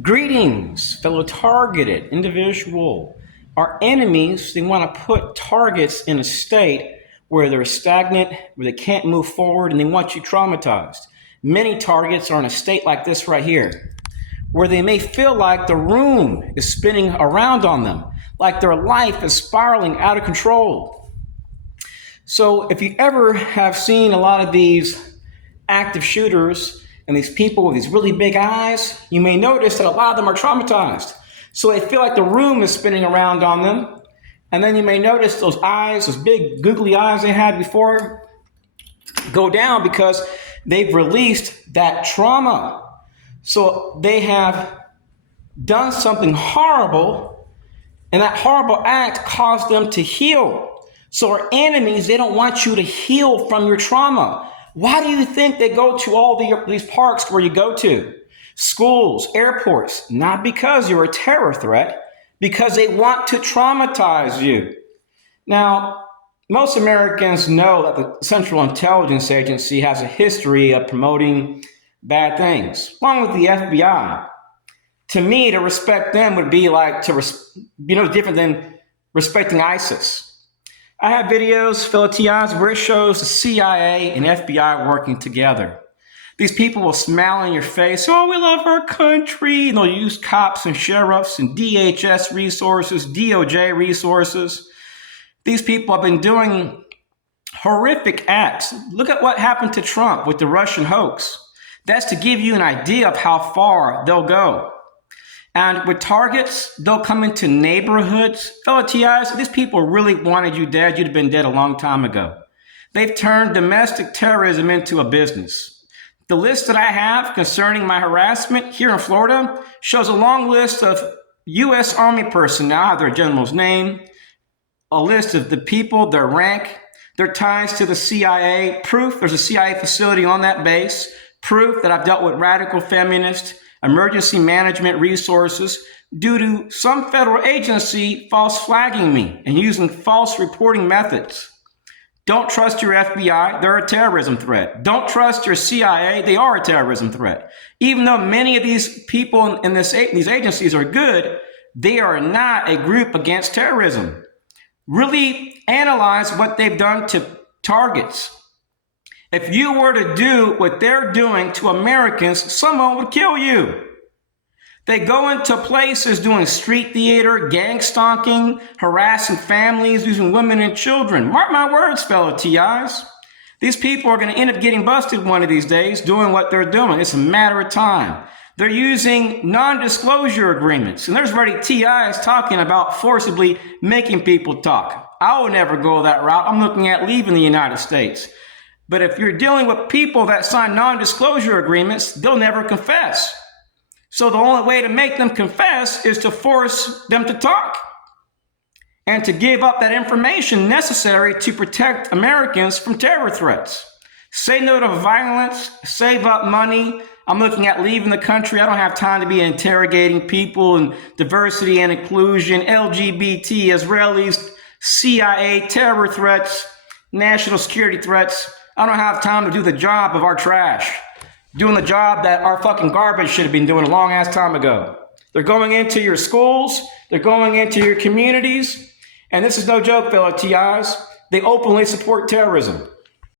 Greetings, fellow targeted individual. Our enemies, they want to put targets in a state where they're stagnant, where they can't move forward, and they want you traumatized. Many targets are in a state like this right here, where they may feel like the room is spinning around on them, like their life is spiraling out of control. So if you ever have seen a lot of these active shooters and these people with these really big eyes, you may notice that a lot of them are traumatized. So they feel like the room is spinning around on them. And then you may notice those eyes, those big googly eyes they had before, go down because they've released that trauma. So they have done something horrible, and that horrible act caused them to heal. So our enemies, they don't want you to heal from your trauma. Why do you think they go to all these parks where you go to? Schools, airports, not because you're a terror threat, because they want to traumatize you. Now, most Americans know that the Central Intelligence Agency has a history of promoting bad things, along with the FBI. To me, to respect them would be like different than respecting ISIS. I have videos, fellow TIs, where it shows the CIA and FBI working together. These people will smile in your face, oh, we love our country, and they'll use cops and sheriffs and DHS resources, DOJ resources. These people have been doing horrific acts. Look at what happened to Trump with the Russian hoax. That's to give you an idea of how far they'll go. And with targets, they'll come into neighborhoods. Fellow TIs, these people really wanted you dead. You'd have been dead a long time ago. They've turned domestic terrorism into a business. The list that I have concerning my harassment here in Florida shows a long list of U.S. Army personnel, their general's name, a list of the people, their rank, their ties to the CIA, proof there's a CIA facility on that base, proof that I've dealt with radical feminists, emergency management resources due to some federal agency false flagging me and using false reporting methods. Don't trust your FBI, they're a terrorism threat. Don't trust your CIA, they are a terrorism threat. Even though many of these people in these agencies are good, they are not a group against terrorism. Really analyze what they've done to targets. If you were to do what they're doing to Americans, someone would kill you. They go into places doing street theater, gang stalking, harassing families, using women and children. Mark my words, fellow TIs. These people are going to end up getting busted one of these days doing what they're doing. It's a matter of time. They're using non-disclosure agreements. And there's already TIs talking about forcibly making people talk. I will never go that route. I'm looking at leaving the United States. But if you're dealing with people that sign non-disclosure agreements, they'll never confess. So the only way to make them confess is to force them to talk and to give up that information necessary to protect Americans from terror threats. Say no to violence, save up money. I'm looking at leaving the country. I don't have time to be interrogating people and diversity and inclusion, LGBT, Israelis, CIA, terror threats, national security threats. I don't have time to do the job of our trash, doing the job that our fucking garbage should have been doing a long ass time ago. They're going into your schools, they're going into your communities, and this is no joke, fellow TIs. They openly support terrorism.